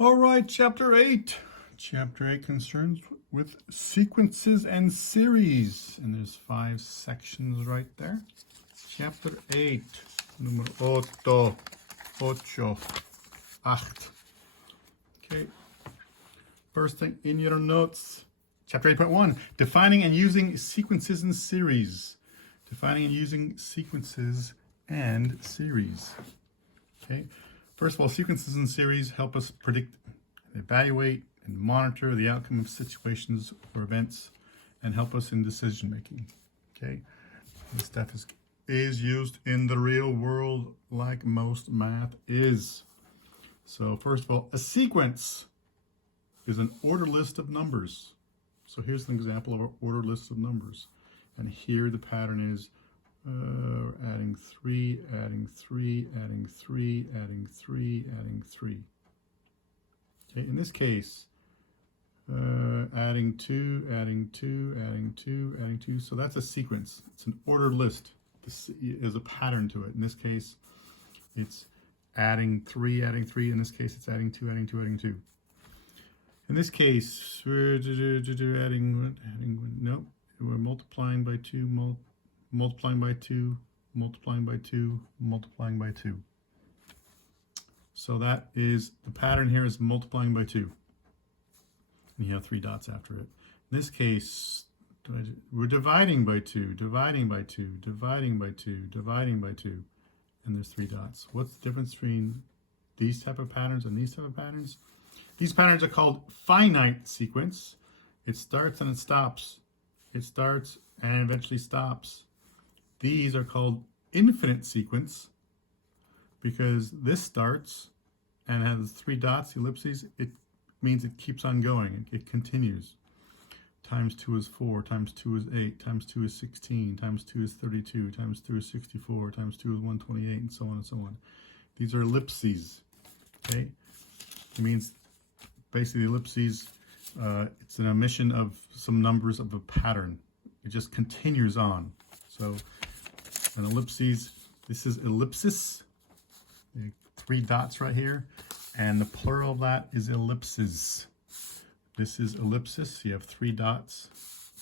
All right, chapter 8. Chapter 8 concerns with sequences and series. And there's 5 sections right there. Chapter 8. Numero 8. 8. Okay. First thing in your notes. Chapter 8.1. Defining and using sequences and series. Defining and using sequences and series. Okay. First of all, sequences and series help us predict, evaluate, and monitor the outcome of situations or events and help us in decision making. Okay. This stuff is used in the real world like most math is. So first of all, a sequence is an order list of numbers. So here's an example of an order list of numbers. And here the pattern is adding 3, adding 3, adding 3, adding 3, adding 3. Okay, in this case, adding 2, adding 2, adding 2, adding 2. So that's a sequence. It's an ordered list. This is a pattern to it. In this case, it's adding 3, adding 3. In this case, it's adding 2, adding 2, adding 2. In this case, we're multiplying by 2, multiplying by 2, multiplying by 2, multiplying by 2. So that is, the pattern here is multiplying by 2. And you have 3 dots after it. In this case, we're dividing by 2, dividing by 2, dividing by 2, dividing by 2. And there's 3 dots. What's the difference between these type of patterns and these type of patterns? These patterns are called finite sequence. It starts and it stops. It starts and eventually stops. These are called infinite sequence because this starts and has 3 dots, ellipses. It means it keeps on going. It continues. Times 2 is 4, times 2 is 8, times 2 is 16, times 2 is 32, times 2 is 64, times 2 is 128, and so on and so on. These are ellipses. Okay? It means basically ellipses, it's an omission of some numbers of a pattern. It just continues on. So an ellipses, this is ellipsis, 3 dots right here, and the plural of that is ellipses. This is ellipsis, you have 3 dots.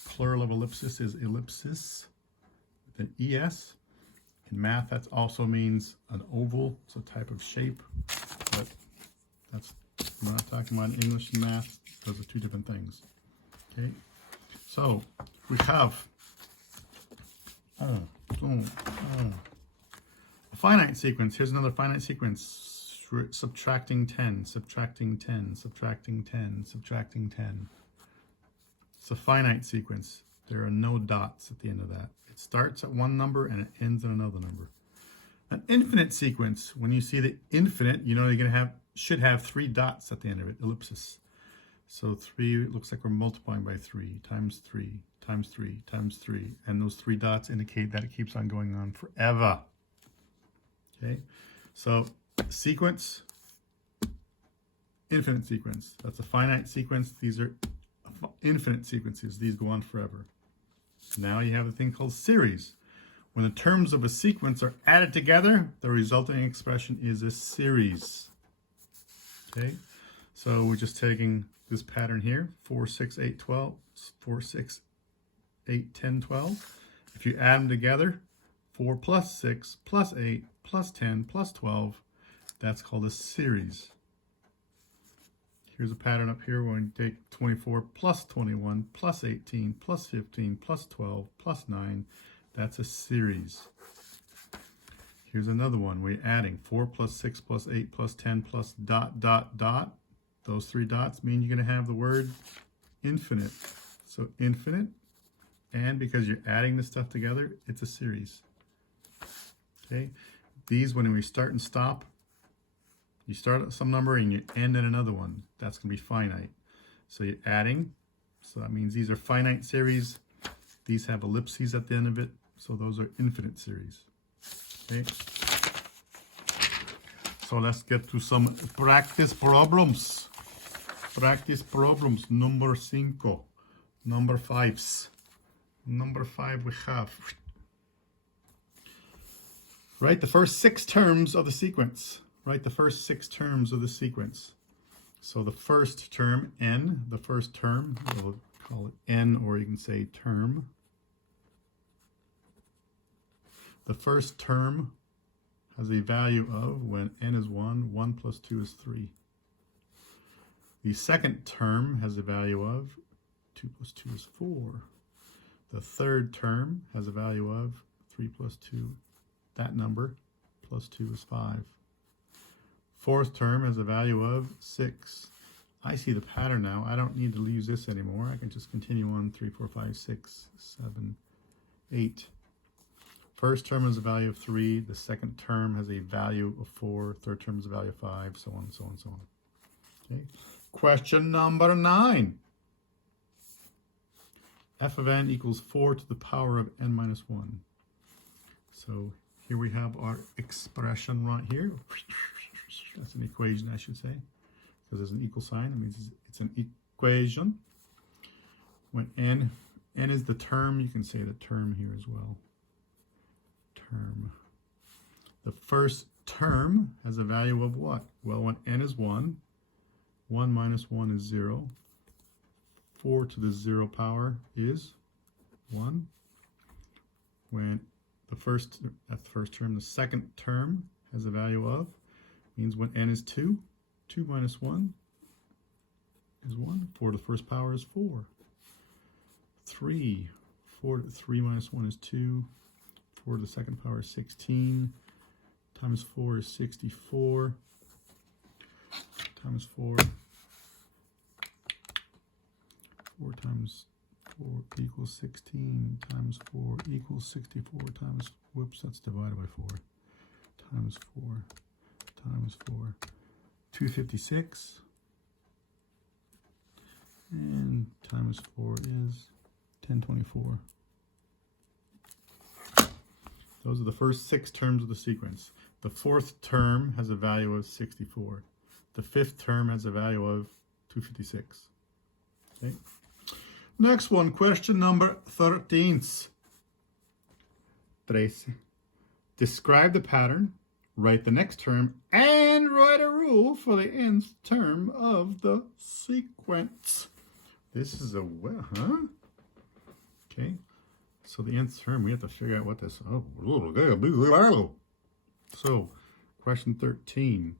Plural of ellipsis is ellipsis with an ES. In math, that also means an oval, it's a type of shape, but that's, we're not talking about English and math. Those are 2 different things. Okay, so we have a finite sequence. Here's another finite sequence. Subtracting 10, subtracting 10, subtracting 10, subtracting 10. It's a finite sequence. There are no dots at the end of that. It starts at one number and it ends at another number. An infinite sequence, when you see the infinite, you know you're going to should have 3 dots at the end of it, ellipsis. So 3, it looks like we're multiplying by 3, times 3, times 3, times 3. And those 3 dots indicate that it keeps on going on forever. Okay, so sequence, infinite sequence. That's a finite sequence. These are infinite sequences. These go on forever. Now you have a thing called series. When the terms of a sequence are added together, the resulting expression is a series. Okay, so we're just taking this pattern here, 4, 6, 8, 12, 4, 6, 8, 10, 12. If you add them together, 4 plus 6 plus 8 plus 10 plus 12, that's called a series. Here's a pattern up here where we take 24 plus 21 plus 18 plus 15 plus 12 plus 9. That's a series. Here's another one. We're adding 4 plus 6 plus 8 plus 10 plus dot, dot, dot. Those 3 dots mean you're going to have the word infinite. So infinite, and because you're adding this stuff together, it's a series. Okay, these, when we start and stop, you start at some number and you end at another one. That's going to be finite. So you're adding, so that means these are finite series. These have ellipses at the end of it, so those are infinite series. Okay, so let's get to some practice problems. Practice problems, number 5. Number 5s. Number 5 we have. Write the first 6 terms of the sequence. Write the first 6 terms of the sequence. So the first term, n, the first term, we'll call it n, or you can say term. The first term has a value of, when n is 1, 1 plus 2 is 3. The second term has a value of 2 plus 2 is 4. The third term has a value of 3 plus 2, that number, plus 2 is 5. Fourth term has a value of 6. I see the pattern now. I don't need to use this anymore. I can just continue on 3, 4, 5, 6, 7, 8. First term has a value of 3. The second term has a value of 4. Third term has a value of 5, so on, so on, so on. Okay. Question number 9. F of n equals 4 to the power of n minus 1. So here we have our expression right here. That's an equation, I should say, because there's an equal sign. That means it's an equation. When n is the term, you can say the term here as well. Term. The first term has a value of what? Well, when n is 1, 1 minus 1 is 0. 4 to the 0 power is 1. When that's the first term. The second term has a value of, means when n is 2, 2 minus 1 is 1. 4 to the first power is 4. 3 minus 1 is 2. 4 to the second power is 16. Times 4 is 64. Times 4. 4 times 4 equals 16. Times 4 equals 64. Times, whoops, that's divided by 4. Times 4. Times 4. 256. And times 4 is 1024. Those are the first 6 terms of the sequence. The fourth term has a value of 64. The fifth term has a value of 256. Okay. Next one, question number 13. Describe the pattern, write the next term, and write a rule for the nth term of the sequence. This is a, okay. So the nth term, we have to figure out what this, so question 13.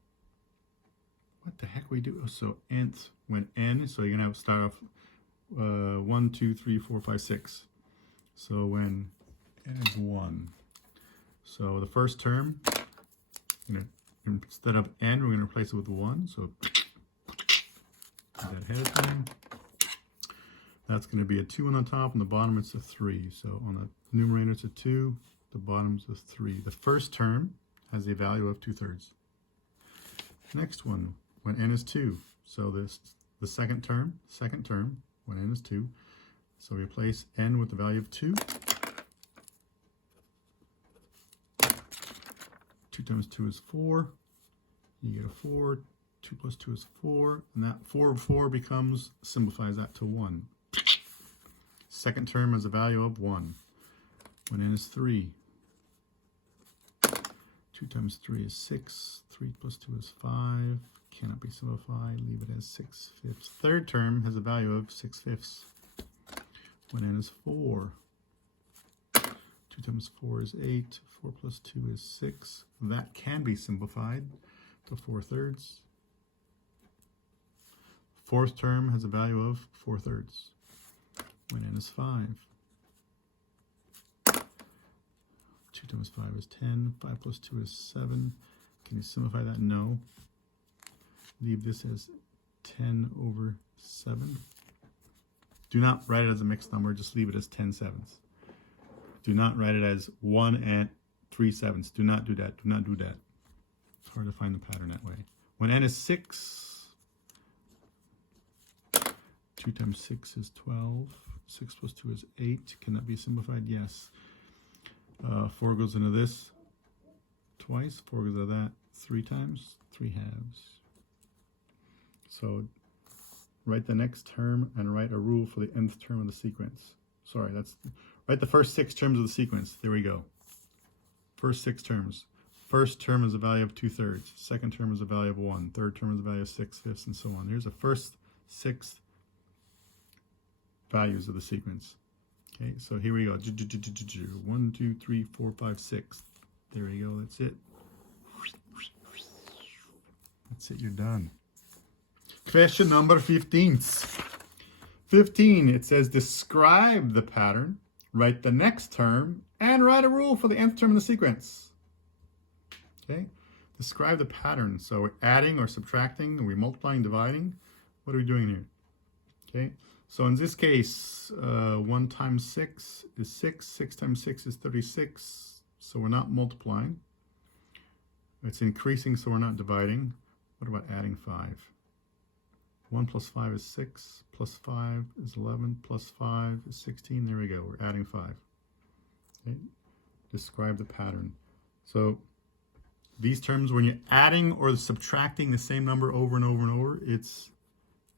What the heck we do? So nth, when n, so you're going to start off 1, 2, 3, 4, 5, 6. So when n is 1. So the first term, instead of n, we're going to replace it with 1. So that ahead of time. That's going to be a 2 on the top, and the bottom it's a 3. So on the numerator it's a 2, the bottom's a 3. The first term has a value of 2/3. Next one, when n is 2. So the second term, when n is 2. So we replace n with the value of 2. 2 times 2 is 4. You get a 4. 2 plus 2 is 4. And that 4 becomes, simplifies that to 1. Second term has a value of 1. When n is 3. 2 times 3 is 6. 3 plus 2 is 5. Cannot be simplified. Leave it as 6/5. Third term has a value of 6/5. When n is 4. 2 times 4 is 8. 4 plus 2 is 6. That can be simplified to 4/3. Fourth term has a value of 4/3. When n is 5. 2 times 5 is 10. 5 plus 2 is 7. Can you simplify that? No. Leave this as 10/7. Do not write it as a mixed number. Just leave it as 10/7. Do not write it as 1 and 3/7. Do not do that. Do not do that. It's hard to find the pattern that way. When n is 6, 2 times 6 is 12. 6 plus 2 is 8. Can that be simplified? Yes. 4 goes into this twice. 4 goes into that 3 times. 3/2. So write the next term and write a rule for the nth term of the sequence. Sorry, write the first 6 terms of the sequence. There we go. First 6 terms. first term is a value of 2/3. Second term is a value of 1. Third term is a value of 6/5, and so on. Here's the first 6 values of the sequence. Okay, so here we go. 1, 2, 3, 4, 5, 6. There you go. That's it. That's it. You're done. Question number 15. 15. It says describe the pattern, write the next term, and write a rule for the nth term in the sequence. Okay. Describe the pattern. So we're adding or subtracting. Are we multiplying, dividing? What are we doing here? Okay. So in this case, 1 times 6 is 6. 6 times 6 is 36. So we're not multiplying. It's increasing, so we're not dividing. What about adding 5? 1 plus 5 is 6. Plus 5 is 11. Plus 5 is 16. There we go. We're adding 5. Okay. Describe the pattern. So these terms, when you're adding or subtracting the same number over and over and over, it's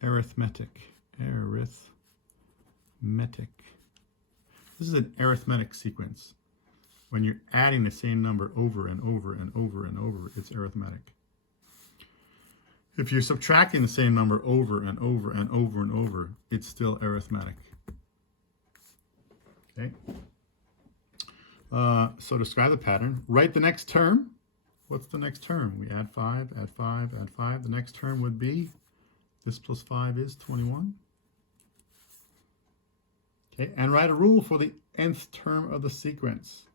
arithmetic. Arithmetic. This is an arithmetic sequence. When you're adding the same number over and over and over and over, it's arithmetic. If you're subtracting the same number over and over and over and over, it's still arithmetic. Okay. So describe the pattern. Write the next term. What's the next term? We add 5, add 5, add 5. The next term would be, this plus 5 is 21. Okay, and write a rule for the nth term of the sequence.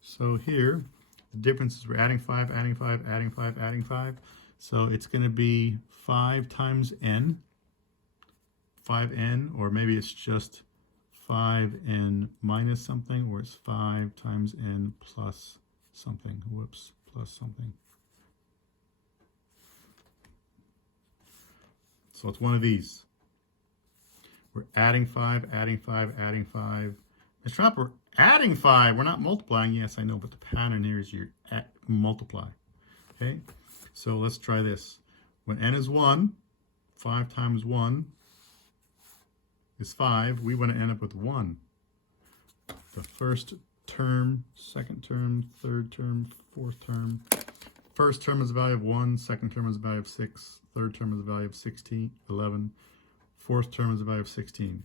So here, the difference is we're adding 5, adding 5, adding 5, adding 5. So it's going to be 5 times n, 5n, or maybe it's just 5n minus something, or it's 5 times n plus something. Whoops, plus something. So it's one of these. We're adding 5, adding 5, adding 5. It's not, we're adding 5. We're not multiplying. Yes, I know, but the pattern here is you multiply. Okay, so let's try this. When n is 1, 5 times 1 is 5. We want to end up with 1. The first term, second term, third term, fourth term. First term is a value of 1. Second term is a value of 6. Third term is a value of 16, 11. Fourth term is a value of 16.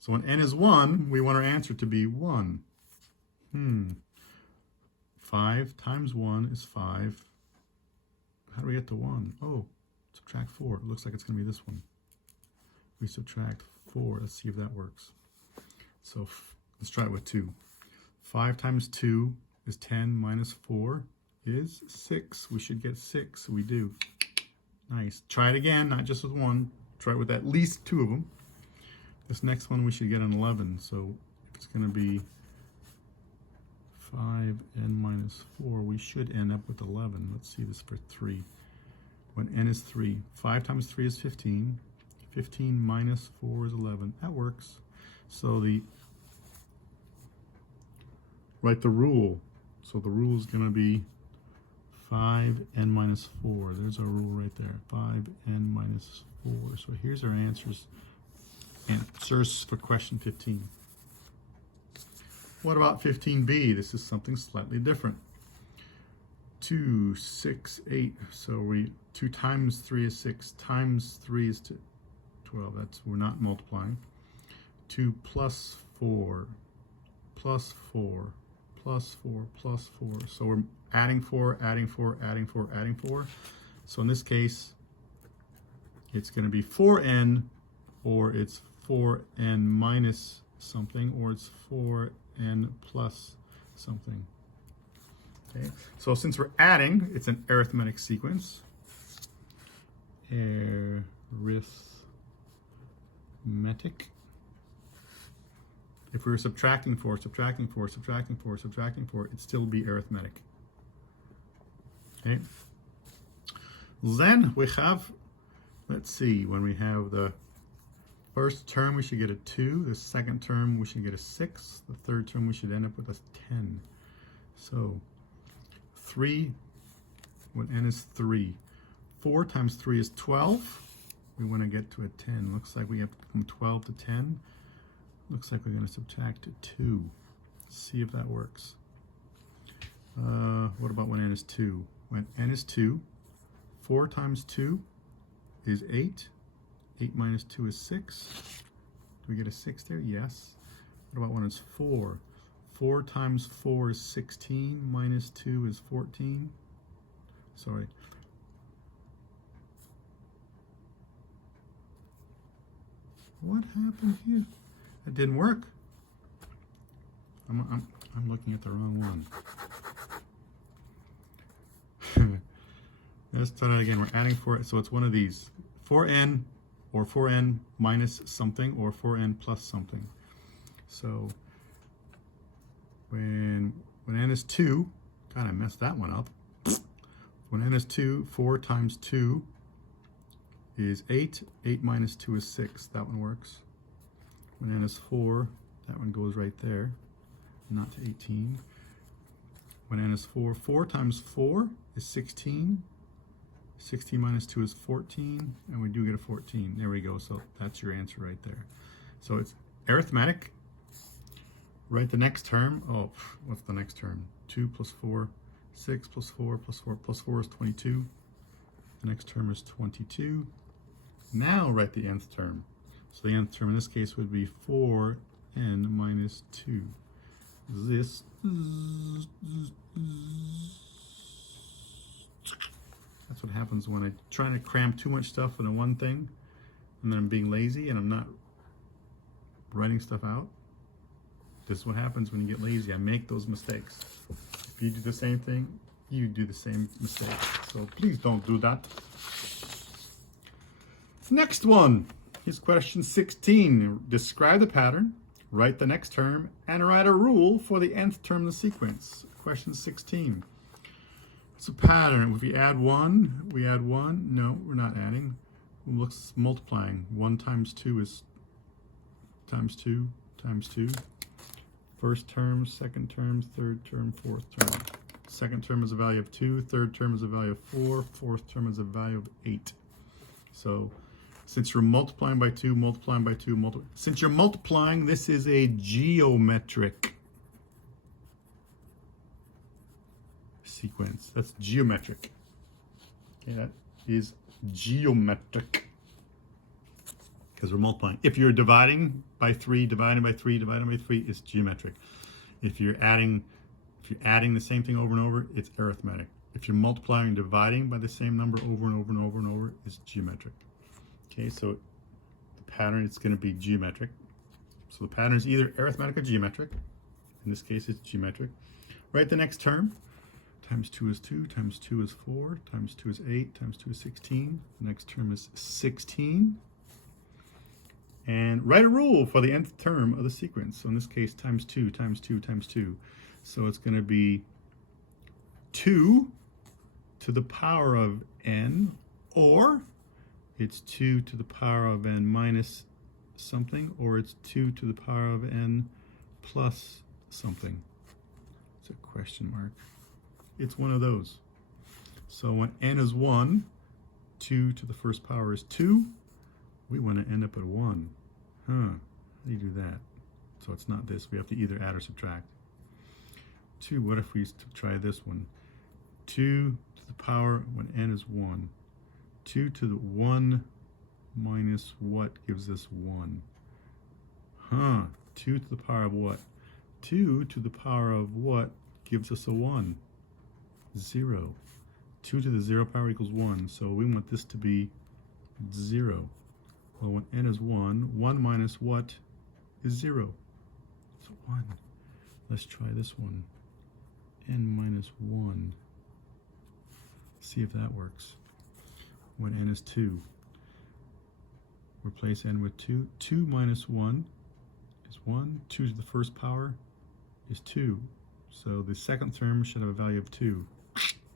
So when n is 1, we want our answer to be 1. 5 times 1 is 5. How do we get to 1? Oh, subtract 4. It looks like it's going to be this one. We subtract 4. Let's see if that works. So let's try it with 2. 5 times 2 is 10 minus 4 is 6. We should get 6. We do. Nice. Try it again, not just with 1. Try it with at least 2 of them. This next one we should get an 11. So if it's going to be 5n minus 4, we should end up with 11. Let's see this for 3. When n is 3, 5 times 3 is 15. 15 minus 4 is 11. That works. So write the rule. So the rule is going to be 5n minus 4. There's our rule right there. 5n minus 4. So here's our answers for question 15. What about 15b? This is something slightly different. 2, 6, 8. So 2 times 3 is 6. Times 3 is 12. We're not multiplying. 2 plus 4, plus 4, plus 4, plus 4. So we're adding 4, adding 4, adding 4, adding 4. So in this case, it's going to be 4n, or it's 4n minus something, or it's 4n plus something. Okay, so since we're adding, it's an arithmetic sequence. Arithmetic. If we were subtracting 4, subtracting 4, subtracting 4, subtracting 4, it'd still be arithmetic. Okay. Then we have, let's see, when we have the first term, we should get a 2. The second term, we should get a 6. The third term, we should end up with a 10. So 3, when n is 3. 4 times 3 is 12. We want to get to a 10. Looks like we have to go from 12 to 10. Looks like we're going to subtract 2. Let's see if that works. What about when n is 2? When n is 2, 4 times 2 is 8. 8 minus 2 is 6. Do we get a 6 there? Yes. What about when it's 4? 4 times 4 is 16. Minus 2 is 14. Sorry. What happened here? It didn't work. I'm looking at the wrong one. Let's try that again. We're adding 4, so it's one of these. 4n or 4n minus something or 4n plus something. So when n is 2, God, I messed that one up. When n is 2, 4 times 2 is 8. 8 minus 2 is 6. That one works. When n is 4, that one goes right there, not to 18. When n is 4, 4 times 4 is 16. 16 minus 2 is 14, and we do get a 14. There we go. So that's your answer right there. So it's arithmetic. Write the next term. Oh, what's the next term? 2 plus 4, 6 plus 4 plus 4 plus 4 is 22. The next term is 22. Now write the nth term. So the nth term in this case would be 4n minus 2. This. That's what happens when I try to cram too much stuff into one thing, and then I'm being lazy and I'm not writing stuff out. This is what happens when you get lazy. I make those mistakes. If you do the same thing, you do the same mistake. So please don't do that. Next one. Here's question 16. Describe the pattern, write the next term, and write a rule for the nth term in the sequence. Question 16. It's a pattern. If we add 1, we add 1. No, we're not adding. It looks multiplying. 1 times 2 is times 2 times 2. First term, second term, third term, fourth term. Second term is a value of 2. Third term is a value of 4. Fourth term is a value of 8. So since you're multiplying by 2, multiplying by 2, since you're multiplying, this is a geometric sequence. That's geometric. Okay, that is geometric because we're multiplying. If you're dividing by 3, dividing by 3, dividing by 3, it's geometric. If you're adding the same thing over and over, it's arithmetic. If you're multiplying and dividing by the same number over and over and over and over, it's geometric. Okay, so the pattern is going to be geometric. So the pattern is either arithmetic or geometric. In this case, it's geometric. Write the next term. Times 2 is 2, times 2 is 4, times 2 is 8, times 2 is 16. The next term is 16. And write a rule for the nth term of the sequence. So in this case, times 2, times 2, times 2. So it's going to be 2 to the power of n, or it's 2 to the power of n minus something, or it's 2 to the power of n plus something. It's a question mark. It's one of those. So when n is 1, 2 to the first power is 2. We want to end up at 1. How do you do that? So it's not this. We have to either add or subtract. 2, what if we used to try this one? 2 to the power when n is 1. 2 to the 1 minus what gives us 1? 2 to the power of what? 2 to the power of what gives us a 1? 0. 2 to the 0 power equals 1. So we want this to be 0. Well, when n is 1, 1 minus what is 0? So 1. Let's try this one. N minus 1. See if that works. When n is 2. Replace n with 2. 2 minus 1 is 1. 2 to the first power is 2. So the second term should have a value of 2.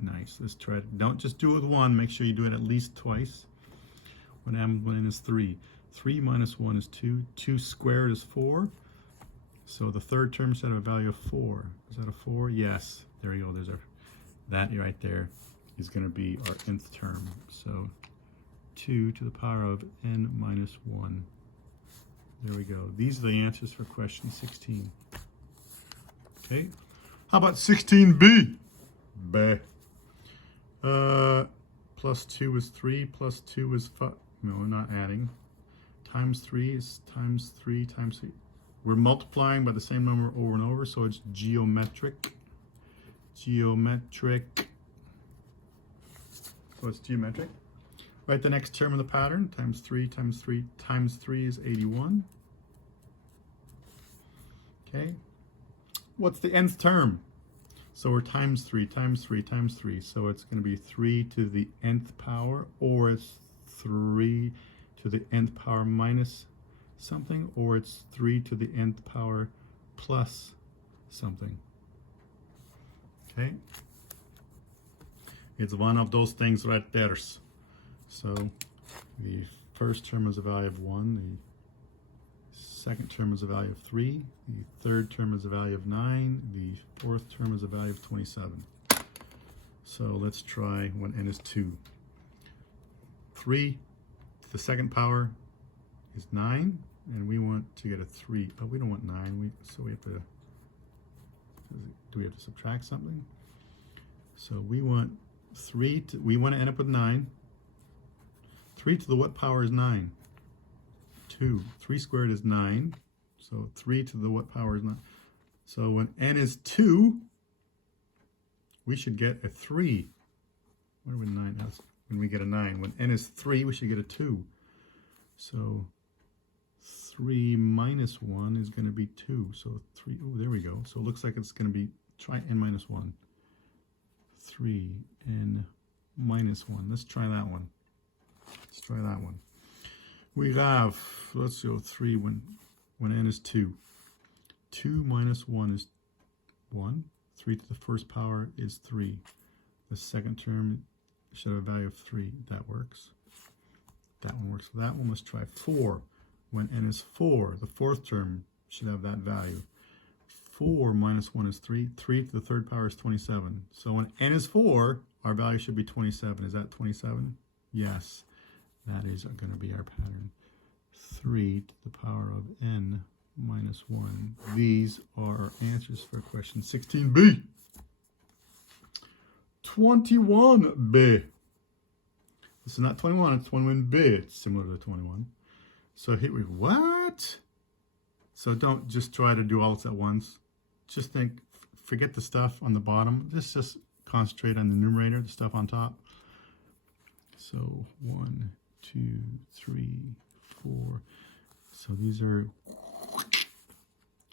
Nice. Let's try it. Don't just do it with 1. Make sure you do it at least twice. When n is 3. 3 minus 1 is 2. 2 squared is 4. So the third term should have a value of 4. Is that a 4? Yes. There we go. There's our, that right there is going to be our nth term. So 2 to the power of n minus 1. There we go. These are the answers for question 16. Okay. How about 16b? B. Plus 2 is 3, plus 2 is 5. No, we're not adding. Times 3 is times 3 times 3. We're multiplying by the same number over and over, so it's geometric. Geometric. So it's geometric. Write the next term of the pattern. Times 3 times 3 times 3 is 81. Okay. What's the nth term? So we're times 3 times 3 times 3. So it's going to be 3 to the nth power, or it's 3 to the nth power minus something, or it's 3 to the nth power plus something. Okay? It's one of those things right there. So the first term is a value of 1, the second term is a value of 3, the third term is a value of 9, the fourth term is a value of 27. So let's try when n is 2. 3 to the second power is 9, and we want to get a 3, but we don't want 9, so we have to, do we have to subtract something? So we want 3 to, we want to end up with 9. 3 to the what power is 9? 2. 3 squared is 9. So 3 to the what power is 9? So when n is 2, we should get a 3. What would 9 is? When we get a 9. When n is 3, we should get a 2. So 3 minus 1 is going to be 2. So 3, oh, there we go. So it looks like it's going to be, try n minus 1. 3, n minus 1. Let's try that one. Let's try that one. We have, let's go 3 when n is 2. 2 minus 1 is 1. 3 to the first power is 3. The second term should have a value of 3. That works. That one works for that one. Let's try 4. When n is 4, the fourth term should have that value. 4 minus 1 is 3. 3 to the third power is 27. So when n is 4, our value should be 27. Is that 27? Yes. That is going to be our pattern. 3 to the power of n minus 1. These are our answers for question 16b. 21b. This is not 21, it's 21b. It's similar to 21. So here we what? So don't just try to do all this at once. Just think, forget the stuff on the bottom. Just concentrate on the numerator, the stuff on top. So 1, 2, 3, 4. So these are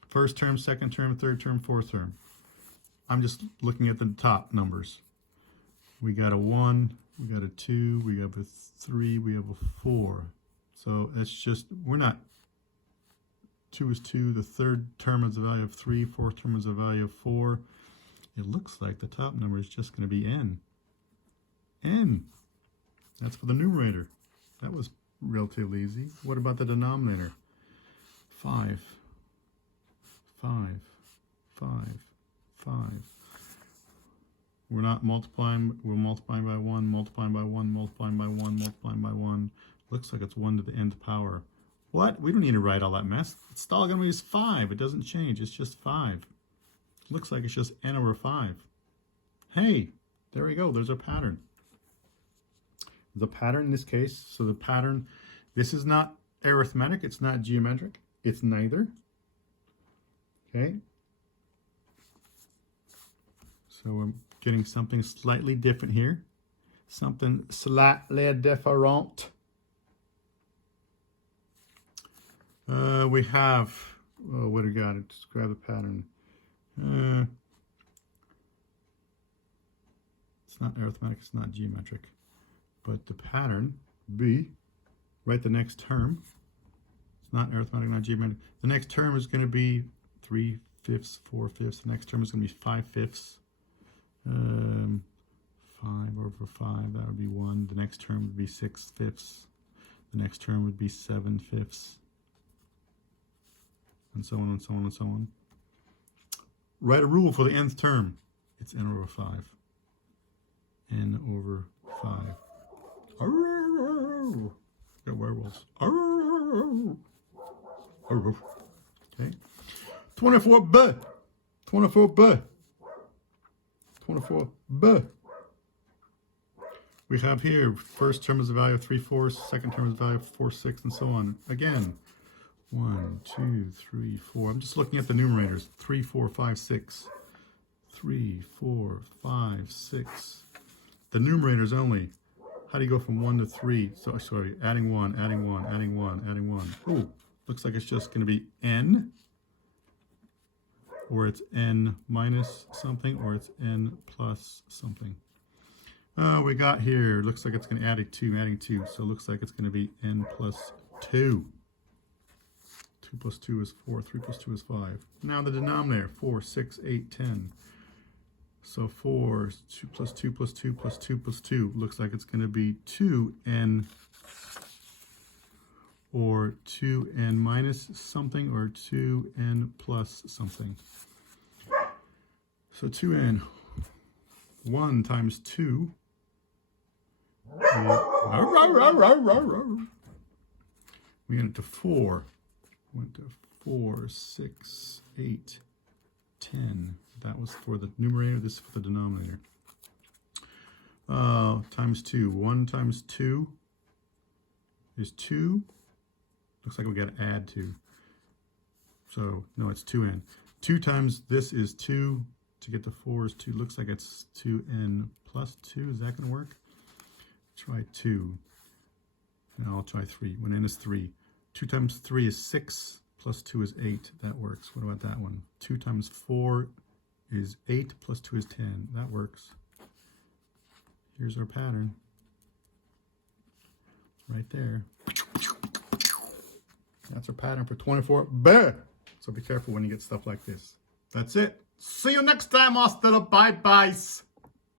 first term, second term, third term, fourth term. I'm just looking at the top numbers. We got a 1, we got a 2, we have a 3, we have a 4. So that's just, we're not, 2 is 2, the third term is a value of 3, fourth term is a value of 4. It looks like the top number is just going to be n. N. That's for the numerator. That was relatively easy. What about the denominator? 5, 5, 5, 5. We're not multiplying, we're multiplying by 1, multiplying by 1, multiplying by 1, multiplying by 1. Looks like it's 1 to the nth power. What? We don't need to write all that mess. It's all going to be 5. It doesn't change. It's just 5. Looks like it's just n over 5. Hey, there we go. There's our pattern. The pattern in this case, so the pattern, this is not arithmetic. It's not geometric. It's neither. Okay. So I'm getting something slightly different here. Something slightly different. We have, what do we got? Just grab the pattern. It's not arithmetic, it's not geometric. But the pattern, B, write the next term. It's not arithmetic, not geometric. The next term is going to be 3/5, 4/5. The next term is going to be 5/5. 5 over 5, that would be 1. The next term would be 6/5. The next term would be 7/5. And so on and so on and so on. Write a rule for the nth term. It's n over 5. N over 5. Arr, got werewolves. Arr, arr. Okay. 24b. 24b. 24b. B. We have here, first term is a value of 3/4, second term is a value of 4/6, and so on. Again, 1, 2, 3, 4. I'm just looking at the numerators. 3, 4, 5, 6. 3, 4, 5, 6. The numerators only. How do you go from 1 to 3? So, sorry, adding 1, adding 1, adding 1, adding 1. Ooh, looks like it's just going to be n. Or it's n minus something, or it's n plus something. We got here, looks like it's going to add adding 2. So it looks like it's going to be n plus 2. 2 plus 2 is 4, 3 plus 2 is 5. Now the denominator, 4, 6, 8, 10. So 4, 2 plus 2 plus 2 plus 2 plus 2. Looks like it's going to be 2n, or 2n minus something, or 2n plus something. So 2n, 1 times 2. We get it to 4. Went to 4, 6, 8, 10. That was for the numerator. This is for the denominator. Times 2. 1 times 2 is 2. Looks like we got to add 2. So, no, it's 2n. 2 times this is 2. To get to 4 is 2. Looks like it's 2n plus 2. Is that going to work? Try 2. Now I'll try 3. When n is 3. 2 times 3 is 6. Plus 2 is 8. That works. What about that one? 2 times 4 is 8. Plus 2 is 10. That works. Here's our pattern. Right there. That's our pattern for 24B. So be careful when you get stuff like this. That's it. See you next time. Hasta la bye-byes.